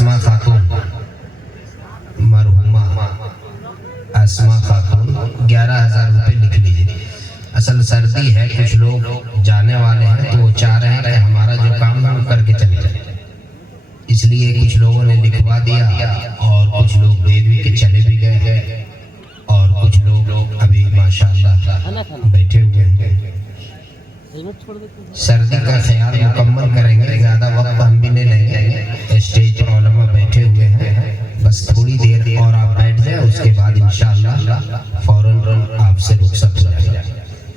اسما خاتون، مرحومہ اسما خاتون 11,000 روپے لکھ لیجیے۔ اصل سردی ہے، کچھ لوگ جانے والے ہیں تو وہ چاہ رہے ہیں کہ ہمارا جو کام ہے وہ کر کے چلے جائیں، اس لیے کچھ لوگوں نے لکھوا دیا اور کچھ لوگ دے بھی کے چلے بھی گئے اور کچھ لوگ ابھی ماشاءاللہ بیٹھے ہوئے ہیں۔ سردی کا خیال مکمل کریں گے، زیادہ وقت ہم بھی نہیں لیں گے، اسٹیج پر علماء بیٹھے ہوئے ہیں، بس تھوڑی دیر اور آپ بیٹھ جائیں، اس کے بعد انشاءاللہ فوراً آپ سے رخصت ہو جائے گا۔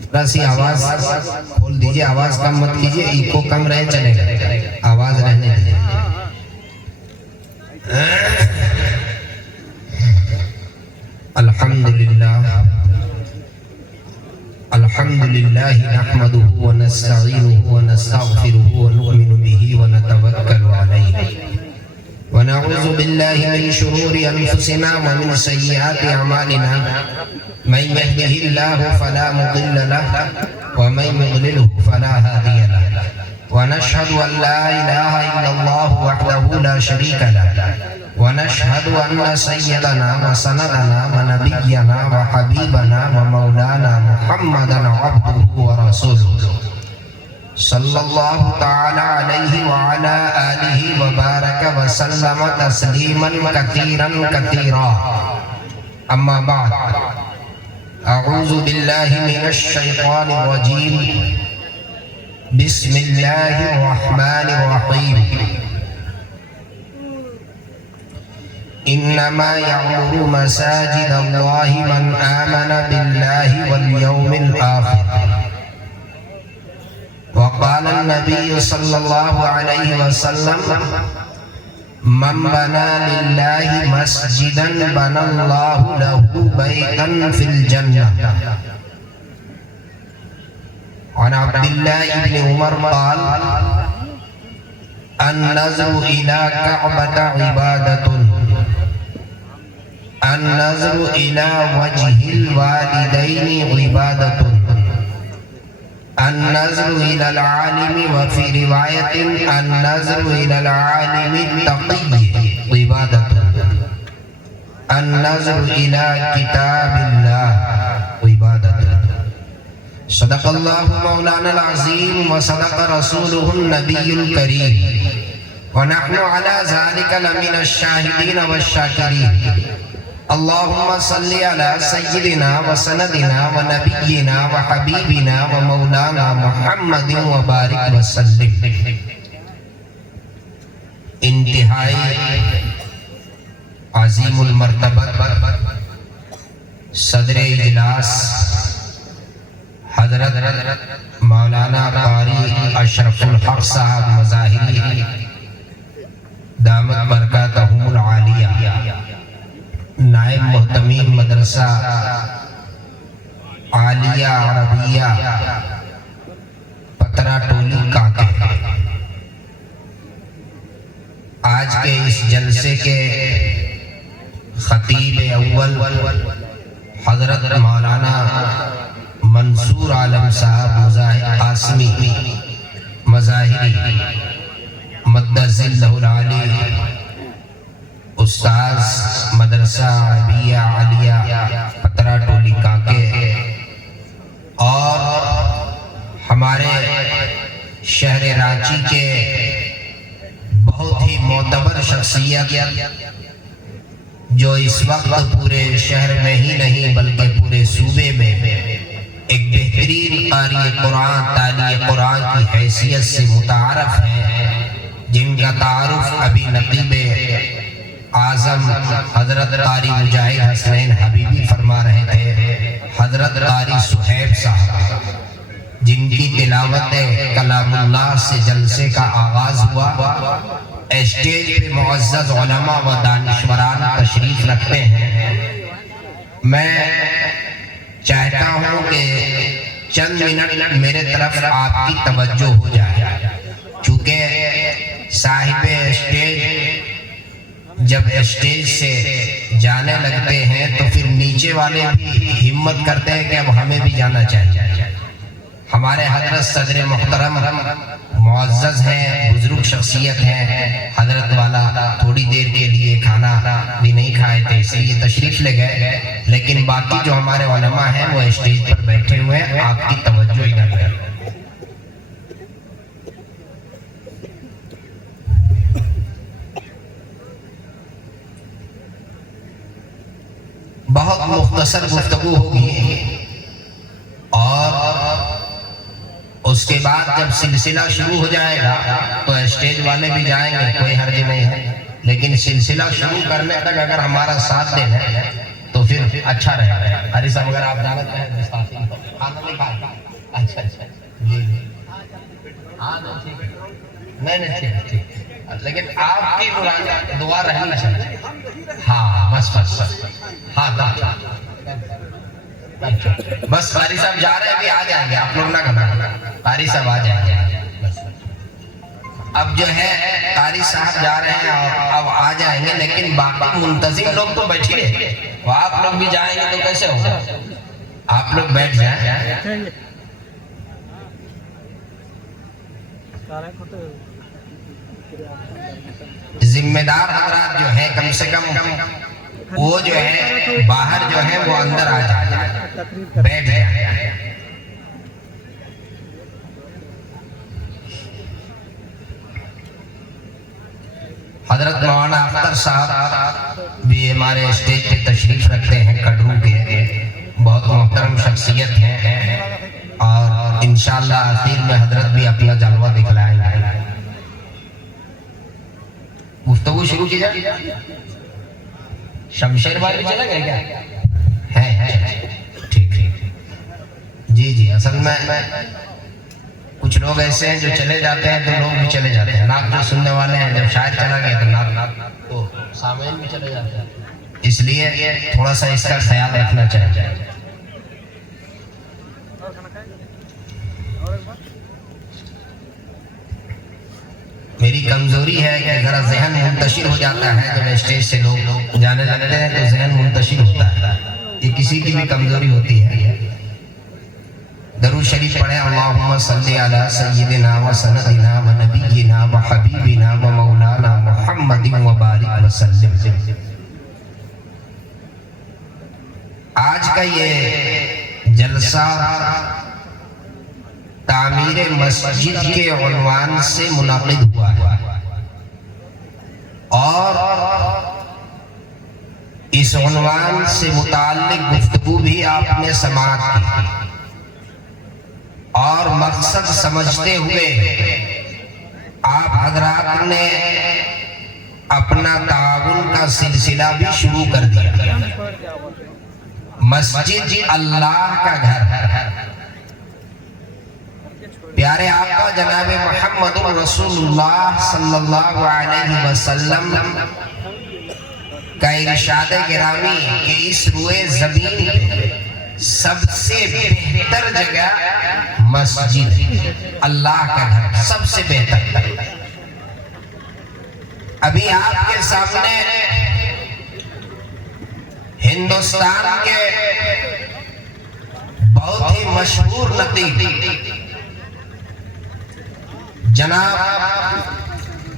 تھوڑا سی آواز کھول دیجیے، آواز کم مت کیجیے، ایکو کم رہے چلے گا، آواز رہنے دیجیے۔ الحمدللہ نحمده ونستعینه ونستغفره ونؤمن به ونتوکل علیہ ونعوذ باللہ من شرور انفسنا ومن سیئات اعمالنا من يهده الله فلا مضل له ومن يضلله فلا هادي له ونشهد ان لا اله الا الله وحده لا شريك له ونشهد أن سيدنا وسندنا ونبينا وحبيبنا ومولانا محمدا عبده ورسوله صلى الله تعالى عليه وعلى آله وبارك وسلم تسليما كثيرا كثيرا أما بعد أعوذ بالله من الشيطان الرجيم بسم الله الرحمن الرحيم انما يعمر مساجد الله من آمن بالله واليوم الآخر وقال النبي صلى الله عليه وسلم من بنى لله مسجدا بنى الله له بيتا في الجنة عن عبد الله بن عمر قال النظر إلى كعبة عبادة النظر إلى وجه الوالدين عبادة النظر إلى العالم وفي رواية النظر إلى العالم التقي عبادة النظر إلى كتاب الله عبادة صدق الله مولانا العظيم وصدق رسوله النبي الكريم ونحن على ذلك لمن الشاهدين والشاكرين اللهم صل على سيدنا وسندنا ونبينا وحبيبنا ومولانا محمد وبارك وسلم۔ انتہائی عظیم المرتبہ صدر اجلاس حضرت مولانا قاری اشرف الحق صاحب مظاہری دامت برکاتہم العالیہ، نائب محتمین مدرسہ عالیہ عربیہ پترا ٹولی کانکے، آج کے اس جلسے کے خطیب اول حضرت مولانا منصور عالم صاحب مظاہر قاسمی مظاہری مدذ اللہ العالی، استاذ مدرسہ عربیہ عالیہ پترا ٹولی کانکے، اور ہمارے شہر رانچی کے بہت ہی معتبر شخصیت جو اس وقت پورے شہر میں ہی نہیں بلکہ پورے صوبے میں ایک بہترین قاری قرآن تالی قرآن کی حیثیت سے متعارف ہے، جن کا تعارف ابھی نقیب اعظم حضرت قاری مجاہد حسنین حبیبی فرما رہے تھے، حضرت قاری صہیب صاحب، جن کی تلاوت کلام اللہ سے جلسے کا آغاز ہوا۔ اسٹیج پہ معزز علماء و دانشوران تشریف رکھتے ہیں، میں چاہتا ہوں کہ چند منٹ میرے طرف آپ کی توجہ ہو جائے، چونکہ صاحب اسٹیج جب اسٹیج سے جانے لگتے ہیں تو پھر نیچے والے بھی ہمت کرتے ہیں کہ اب ہمیں بھی جانا چاہیے۔ ہمارے حضرت صدر محترم معزز ہیں، بزرگ شخصیت ہیں، حضرت والا تھوڑی دیر کے لیے کھانا بھی نہیں کھائے تھے، اس لیے تشریف لے گئے، لیکن باقی جو ہمارے علماء ہیں وہ اسٹیج پر بیٹھے ہوئے ہیں، آپ کی توجہ ادھر ہے۔ بہت مختصر گفتگو ہوگی اور اس کے بعد جب سلسلہ شروع ہو جائے گا تو اسٹیج والے بھی جائیں گے، کوئی حرج نہیں ہے، لیکن سلسلہ شروع کرنے تک اگر ہمارا ساتھ دے دیں تو پھر اچھا رہے گا۔ حری صاحب اگر آپ جانا چاہیں کھانا نہیں کھایا؟ اچھا اچھا جی جی ہاں ٹھیک ہے، نہیں ٹھیک ٹھیک، لیکن آپ کی دعا رہنی چاہیے۔ ہاں بس بس ہاں بس قاری صاحب جا رہے ہیں، ابھی آ جائیں گے، آپ لوگ نہ کرنا، قاری صاحب آ جائیں گے۔ اب جو ہے قاری صاحب جا رہے ہیں اور اب آ جائیں گے، لیکن باقی منتظم لوگ تو بیٹھے ہیں، وہ آپ لوگ بھی جائیں گے تو کیسے ہوگا؟ آپ لوگ بیٹھ جائیں۔ ذمہ دار حضرات جو ہیں کم سے کم وہ جو ہے باہر جو ہے وہ اندر آ جائیں، بیٹھ جائیں۔ حضرت مولانا اختر صاحب بھی ہمارے اسٹیج پہ تشریف رکھتے ہیں، کڈرو کے بہت محترم شخصیت ہیں، اور انشاءاللہ آخر میں حضرت بھی اپنا جلوہ دکھلائیں گے۔ گفتگو شروع کی جائے؟ شمشیر بھائی بھی چلے گئے کیا؟ ہے ٹھیک جی جی، اصل میں کچھ لوگ ایسے ہیں جو چلے جاتے ہیں تو لوگ بھی چلے جاتے ہیں، نعت جو سننے والے ہیں جب شاعر چلا گیا تو نعت تو سامعین بھی چلے جاتے ہیں، اس لیے تھوڑا سا اس کا خیال رکھنا چاہیے۔ میری کمزوری ہے کہ ذرا ذہن منتشر ہو جاتا ہے، جب اسٹیج سے لوگ جانے لگتے ہیں تو ذہن منتشر ہوتا ہے، یہ کسی کی بھی کمزوری ہوتی ہے۔ درود شریف پڑھیں، اللہم صلی علی سیدنا و سندنا و نبینا و حبیبنا و مولانا محمد و بارک وسلم۔ آج کا یہ جلسہ تعمیر مسجد کے عنوان سے منعقد ہوا ہے، اور اس عنوان سے متعلق گفتگو بھی آپ نے سماعت کی، اور مقصد سمجھتے ہوئے آپ حضرات نے اپنا تعاون کا سلسلہ بھی شروع کر دیا۔ مسجد اللہ کا گھر ہے، پیارے آقا جناب محمد رسول اللہ صلی اللہ علیہ وسلم کا ارشاد گرامی کہ اس روئے زمین پہ سب سے بہتر جگہ مسجد، اللہ کا گھر سب سے بہتر۔ ابھی آپ کے سامنے ہندوستان کے بہت ہی مشہور نقیب جناب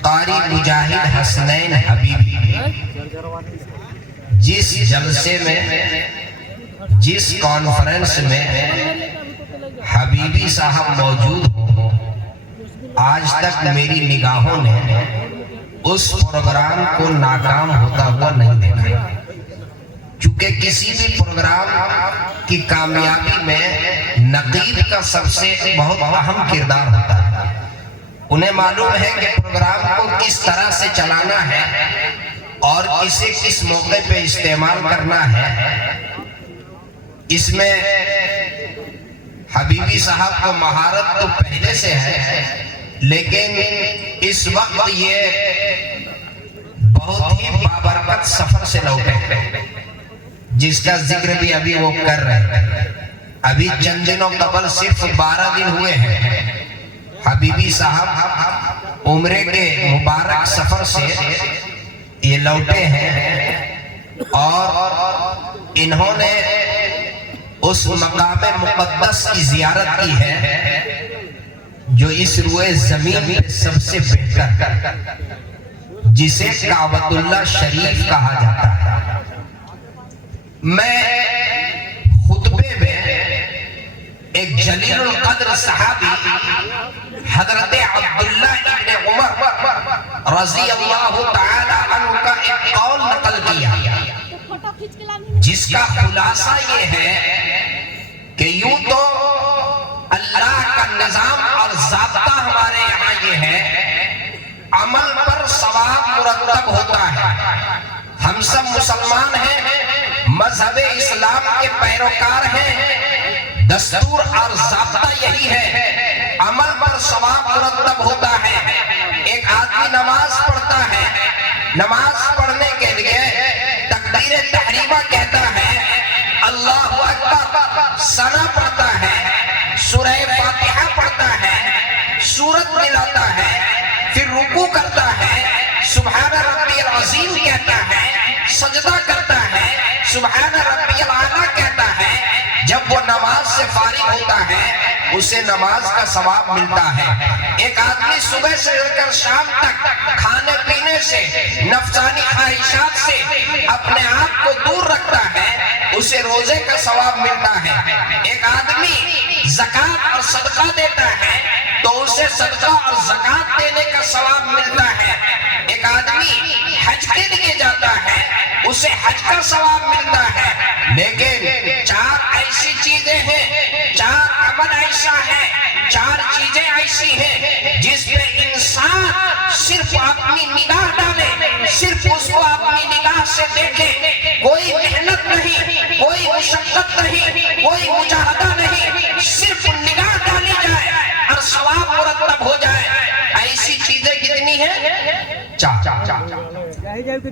قاری مجاہد حسنین حبیبی جس جلسے میں، جس کانفرنس میں حبیبی صاحب موجود ہوں، آج تک میری نگاہوں نے اس پروگرام کو ناکام ہوتا ہوا نہیں دیکھا، چونکہ کسی بھی پروگرام کی کامیابی میں نقیب کا سب سے بہت اہم کردار ہوتا ہے۔ انہیں معلوم ہے کہ پروگرام کو کس طرح سے چلانا ہے اور اسے کس موقع پہ استعمال کرنا ہے۔ اس میں حبیبی صاحب کو مہارت تو پہلے سے ہے، لیکن اس وقت یہ بہت ہی بابرکت سفر سے لوٹے، جس کا ذکر بھی ابھی وہ کر رہے ہیں۔ ابھی چند دنوں قبل صرف 12 دن ہوئے ہیں، حبیبی صاحب عمرے کے مبارک سفر سے یہ لوٹے ہیں، اور انہوں نے اس مقام مقدس کی زیارت کی ہے جو اس روئے زمین پہ سب سے بہتر، جسے کعبۃ اللہ شریف کہا جاتا ہے۔ میں خطبے میں ایک جلیل القدر صحابی حضرت عبداللہ ابن عمر رضی اللہ تعالی عنہ کا ایک قول نقل کیا، جس کا خلاصہ یہ ہے کہ یوں تو اللہ کا نظام اور ضابطہ ہمارے یہاں یہ ہے، عمل پر ثواب مرتب ہوتا ہے۔ ہم سب مسلمان ہیں، مذہب اسلام کے پیروکار ہیں، دستور اور ضابطہ یہی ہے، عمل پر ثواب مرتب ہوتا ہے۔ ایک آدمی نماز پڑھتا ہے، نماز پڑھنے کے لیے تکبیر تحریمہ کہتا ہے، اللہ اکبر ثنا پڑھتا ہے، سورہ فاتحہ پڑھتا ہے، سورت ملاتا ہے، پھر رکوع کرتا ہے، سبحان ربی العظیم کہتا ہے، سجدہ کرتا ہے، سبحان ربی الاعلیٰ کہتا ہے۔ جب وہ نماز سے فارغ ہوتا ہے اسے نماز کا ثواب ملتا ہے۔ ایک آدمی صبح سے لے کر شام تک کھانے پینے سے، نفسانی خواہشات سے اپنے آپ کو دور رکھتا ہے، اسے روزے کا ثواب ملتا ہے۔ ایک آدمی زکوٰۃ اور صدقہ دیتا ہے تو اسے صدقہ اور زکوٰۃ دینے کا ثواب ملتا ہے۔ ایک آدمی حج کے لیے جاتا ہے اسے حج کا ثواب ملتا ہے۔ لیکن چار ایسی چیزیں ہیں، چار عمل ایسا ہے، چار چیزیں ایسی ہیں جس پہ انسان صرف اپنی نگاہ ڈالے، صرف اس کو اپنی نگاہ سے دیکھے، کوئی محنت نہیں، کوئی مشقت نہیں، کوئی مجاہدہ نہیں، صرف نگاہ ڈالی جائے اور ثواب مرتب ہو جائے۔ ایسی چیزیں کتنی ہیں؟ چار۔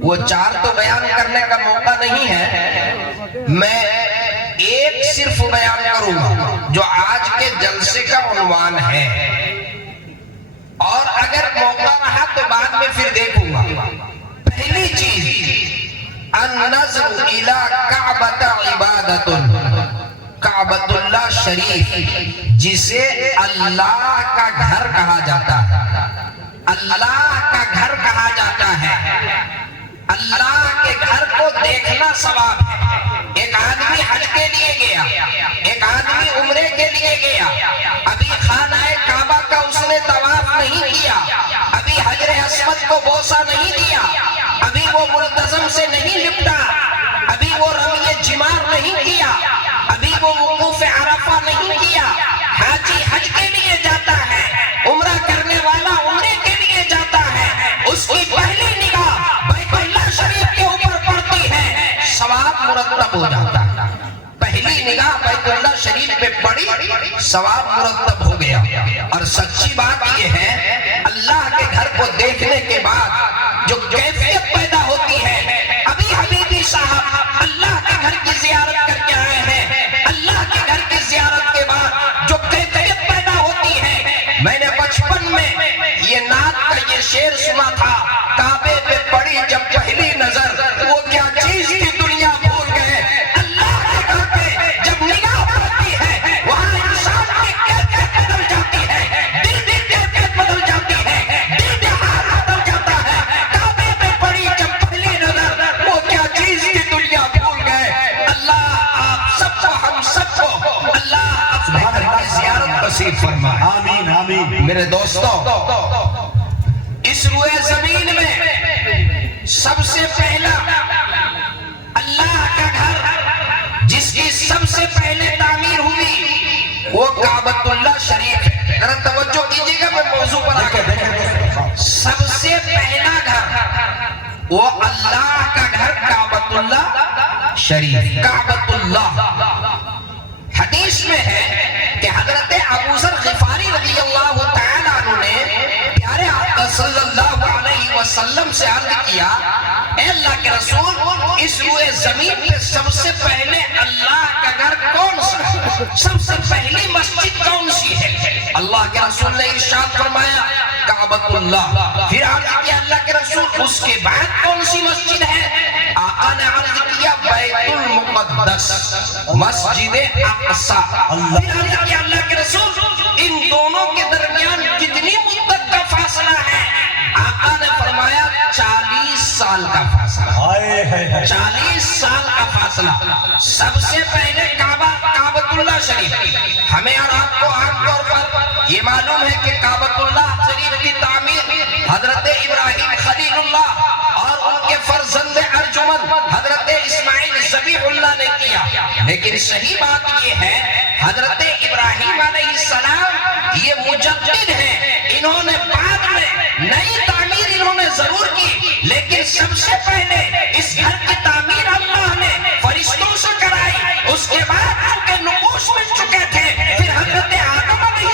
وہ چار تو بیان کرنے کا موقع نہیں ہے، میں ایک صرف بیان کروں گا جو آج کے جلسے کا عنوان ہے، اور اگر موقع رہا تو بعد میں پھر دیکھوں گا۔ پہلی چیز النظر الی کعبۃ عبادۃ، کعبۃ اللہ شریف جسے اللہ کا گھر کہا جاتا ہے، اللہ کا گھر کہا جاتا ہے۔ اللہ کے گھر کو دیکھنا ثواب ہے۔ ایک آدمی حج کے لیے گیا، ایک آدمی عمرے کے لیے گیا، ابھی خانہ کعبہ کا اس نے طواف نہیں کیا، ابھی حجر اسود کو بوسہ نہیں دیا، ابھی وہ ملتزم سے نہیں لپٹا، ابھی وہ رمی جمار نہیں کیا، ابھی وہ وقوف عرفہ نہیں کیا۔ حاجی حج کے لیے جاتا ہے، عمرہ کرنے والا عمرے کے لیے جاتا ہے، اس کی پہلی نگاہ بیت اللہ شریف کے اوپر پڑتی ہے، ثواب مرتب ہو جاتا ہے۔ پہلی نگاہ بیت اللہ شریف پہ پڑی، ثواب مرتب ہو گیا۔ اور سچی بات یہ ہے، اللہ کے گھر کو دیکھنے کے بعد جو کیفیت پیدا ہوتی ہے، ابھی حبیبی صاحب اللہ کے گھر کی زیارت کر کے آئے ہیں، اللہ کے گھر کی زیارت کے بعد جو کیفیت پیدا ہوتی ہے، میں نے بچپن میں یہ نعت کا یہ شعر سنا تھا، کعبے پہ پڑی جب پہلی نظر وہ کیا چیز کی دنیا بھول گئے۔ اللہ کے گھر پہ جب نگاہ پڑتی ہے وہاں انسان کی کیفیت بدل جاتی ہے، دل کی کیفیت بدل جاتی ہے، دل کا حال بدل جاتا ہے۔ کعبے پہ پڑی جب پہلی نظر وہ کیا چیز کی دنیا بھول گئے۔ اللہ آپ سب کو، ہم سب کو اللہ اپنے گھر کی زیارت نصیب فرمائے۔ آمین آمین۔ میرے دوستو، اس روئے زمین میں سب سے پہلا اللہ کا گھر جس کی سب سے پہلے تعمیر ہوئی وہ کعبۃ اللہ شریف ہے۔ ذرا توجہ کیجیے گا، میں موضوع پر آ کے سب سے پہلا گھر وہ اللہ کا گھر کعبۃ اللہ شریف، کعبۃ اللہ۔ حدیث میں ہے کہ حضرت ابو ذر غفاری رضی اللہ تعالیٰ عنہ نے پیارے آقا صلی اللہ علیہ وسلم سے عرض کیا، اے اللہ کے رسول، اس روئے زمین پہ سب سے پہلے اللہ کا گھر کون سا ہے؟ سب سے پہلی مسجد کون سی ہے؟ اللہ کے رسول نے ارشاد فرمایا، کعبۃ اللہ. پھر عرض کیا اللہ کے رسول اس کے بعد کون سی مسجد ہے؟ آقا نے عرض کیا بیت المقدس، مسجد اقصی. پھر عرض کیا اللہ کے رسول ان دونوں کے درمیان کتنی مدت کا فاصلہ ہے؟ آقا نے فرمایا 40 سال کا فاصلہ. 40 سال کا فاصلہ. سب سے پہلے کعبۃ اللہ شریف. ہمیں اور آپ کو عام طور پر یہ معلوم ہے کہ کعبۃ اللہ شریف کی تعمیر حضرت ابراہیم خلیل اللہ اور ان کے فرزند ارجمند حضرت اسماعیل ذبیح اللہ نے کیا. لیکن صحیح بات یہ ہے حضرت ابراہیم علیہ السلام یہ مجدد ہیں. انہوں نے بعد میں نئی تعمیر انہوں نے ضرور کی، لیکن سب سے پہلے اس گھر کی تعمیر اللہ نے فرشتوں سے کرائی. اس کے بعد ان کے نقوش مل چکے تھے. پھر حضرت آدم علیہ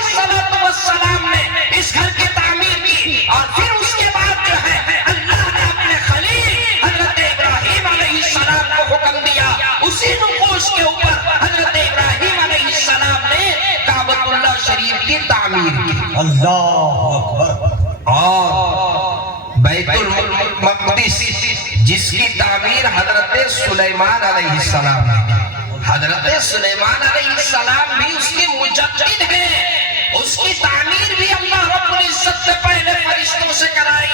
السلام نے اس گھر کی تعمیر کی، اور پھر اس کے بعد جو ہے اللہ نے اپنے خلیل حضرت ابراہیم علیہ السلام کو حکم دیا. اسی نقوش کے اوپر حضرت ابراہیم علیہ السلام نے کعبۃ اللہ شریف کی تعمیر کی. اللہ اکبر. اور بیت المقدس جس کی تعمیر حضرت سلیمان علیہ السلام نے. حضرت سلیمان علیہ السلام بھی اس کے مجدد ہیں. اس کی تعمیر بھی اللہ رب العزت سے پہلے فرشتوں سے کرائی،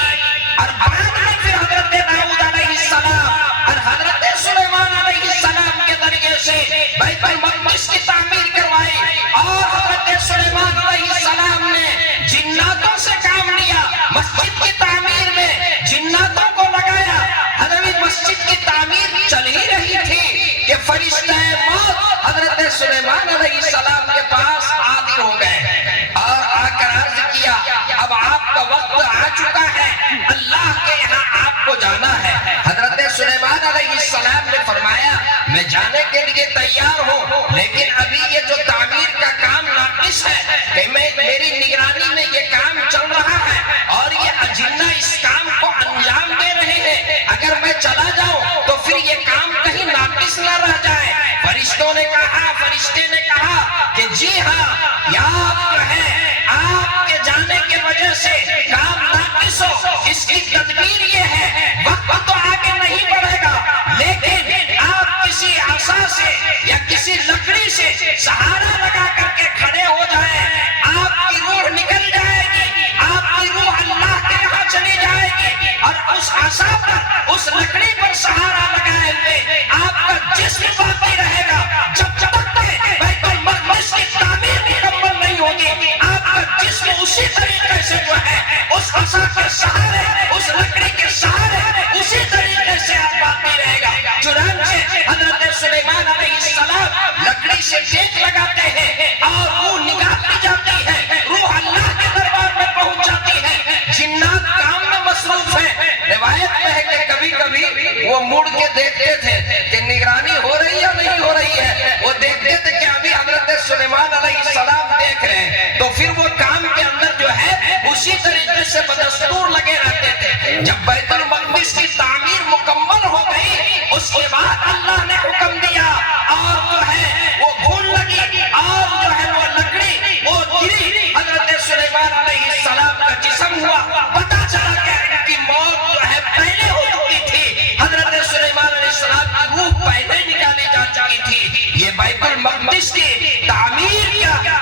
اور بعد میں پھر حضرت داؤد علیہ السلام اور حضرت سلیمان علیہ السلام کے ذریعے سے بیت المقدس کی تعمیر کروائی. اور حضرت سلیمان علیہ السلام نے جناتوں سے کام لیا. مسجد کی تعمیر میں جناتوں کو لگایا. حضرت مسجد کی تعمیر چل ہی رہی تھی کہ فرشتہ موت حضرت سلیمان علیہ السلام کے پاس حاضر ہو گئے اور آ کر عرض کیا اب آپ کا وقت آ چکا ہے، اللہ کے یہاں آپ کو جانا ہے. حضرت سلیمان علیہ السلام نے فرمایا میں جانے کے لیے تیار ہوں، لیکن ابھی یہ جو تعمیر کا کام ناقص ہے کہ میری نگرانی میں یہ کام چل رہا ہے اور یہ اجنہ اس کام کو انجام دے رہے ہیں. اگر میں چلا جاؤں تو پھر یہ کام کہیں ناقص نہ رہ جائے. فرشتے نے کہا کہ جی ہاں، یاد جو ہے آپ کے جانے کی وجہ سے کام ناقص ہو، اس کی تدبیر یہ ہے وقت تو آگے نہیں بڑھے گا، لیکن آپ کسی عصا سے یا کسی لکڑی سے سہارا لگا کر کے کھڑے ہو جائیں. آپ کی روح نکل جائے گی، آپ کی روح اللہ کے یہاں چلی جائے گی، اور اس عصا پر اس لکڑی پر سہارا لگائے ہوئے آپ کا جسم باقی رہے گا. جب تک بیت المقدس کی تعمیر مکمل نہیں ہوگی آپ کا جسم اسی طریقے سے جو ہے اس عصا کے سہارے، اس لکڑی کے سہارے اسی طریقے سے آپ باقی رہے گا. چنانچہ حضرت سلیمان علیہ السلام لکڑی سے ٹیک لگاتے ہیں اور روح نکالی جاتی ہے، روح اللہ کے دربار میں پہنچ جاتی ہے. جنات کام میں مصروف ہیں. روایت میں ہے کہ کبھی کبھی وہ مڑ کے دیکھتے تھے کہ نگرانی ہو رہی ہے یا نہیں ہو رہی ہے. وہ دیکھتے تھے کہ ابھی حضرت سلیمان علیہ السلام دیکھ رہے ہیں، تو پھر وہ کام کے اندر جو ہے اسی طریقے سے بدستور لگے رہتے تھے. جب بیت المقدس کی تعمیر مکمل ہو گئی اس کے بعد اللہ نے حکم دیا اور جو ہے وہ گھن لگی اور جو ہے وہ لکڑی وہ گری. حضرت سلیمان علیہ السلام کا جسم ہوا. پتہ چلا کہ ان کی موت جو ہے پہلے ہو چکی تھی. حضرت سلیمان علیہ السلام کی روح پہلے نکالی جا چکی تھی. یہ بیت المقدس کی تعمیر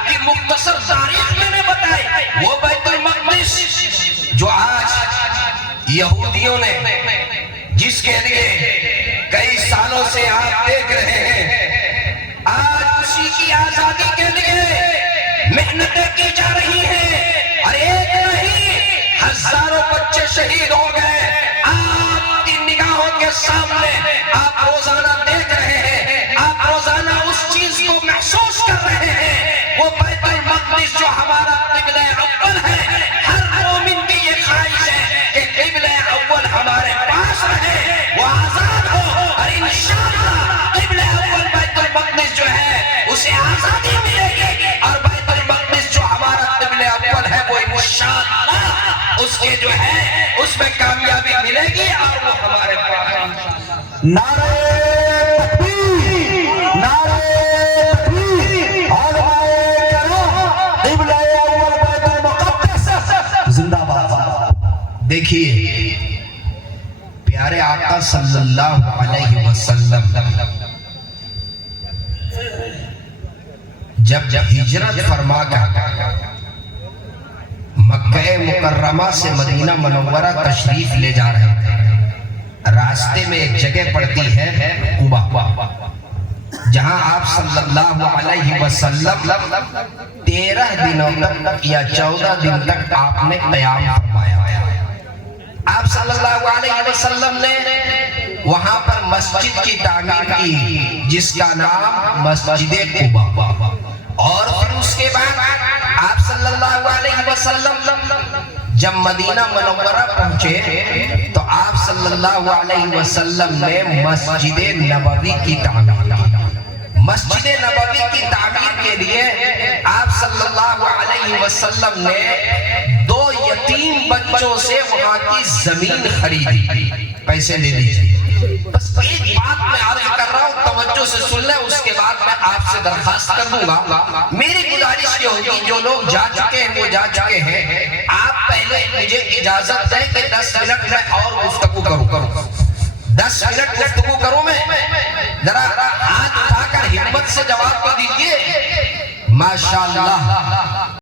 کی مختصر تاریخ میں نے بتائی. وہ بیت المقدس جو آج یہودیوں نے جس کے لیے کئی سالوں سے آپ دیکھ رہے ہیں، آج اسی کی آزادی کے لیے محنتیں کی جا رہی ہیں، اور ایک نہیں ہزاروں بچے شہید ہو گئے. آپ کی نگاہوں کے سامنے آپ روزانہ دیکھ رہے ہیں، آپ روزانہ اس چیز کو محسوس کر رہے ہیں. وہ بیت المقدس جو ہمارا قبلہ اول ہے، ہر مومن کی یہ خواہش ہے کہ قبلہ اول ہمارے پاس رہے، وہ آزاد ہو، اور انشاءاللہ قبلہ اول بیت المقدس جو ہے اسے آزادی ملے گی. اور بیت المقدس جو ہمارا قبلہ اول ہے وہ انشاءاللہ اس کے جو ہے اس میں کامیابی ملے گی اور وہ ہمارے پاس. نعرہ تکبیر، نعرہ تکبیر، علماء کرام، قبلہ اول بیت المقدس زندہ باد. دیکھیے پیارے آقا صلی اللہ علیہ وسلم جب ہجرت فرما کر مکہ مکرمہ سے مدینہ منورہ تشریف لے جا رہے تھے، راستے میں ایک جگہ پڑتی ہے قبا، جہاں آپ صلی اللہ علیہ وسلم 13 دنوں تک یا 14 دن تک آپ نے قیام فرمایا۔ آپ صلی اللہ علیہ وسلم نے وہاں پر مسجد کی تعمیر کی جس کا نام مسجد قبا، اور پھر اس کے بعد آپ صلی اللہ علیہ وسلم جب مدینہ منورہ پہنچے تو آپ صلی اللہ علیہ وسلم نے مسجد نبوی کی تعمیر کی۔ مسجد نبوی کی تعمیر کے لیے آپ صلی اللہ علیہ وسلم نے 2 یتیم بچوں سے وہاں کی زمین خریدی، پیسے لے لیجیے۔ بس ایک بات میں عرض کر رہا ہوں، توجہ سے سن لیں، اس کے بعد میں آپ سے درخواست کر دوں گا، میری گزارش یہ ہوگی جو لوگ جا چکے ہیں وہ جا چکے ہیں، آپ پہلے مجھے اجازت دیں کہ 10 منٹ میں اور گفتگو کروں، 10 منٹ گفتگو کروں میں، ذرا ہاتھ اٹھا کر ہمت سے جواب تو دیجئے۔ ماشاءاللہ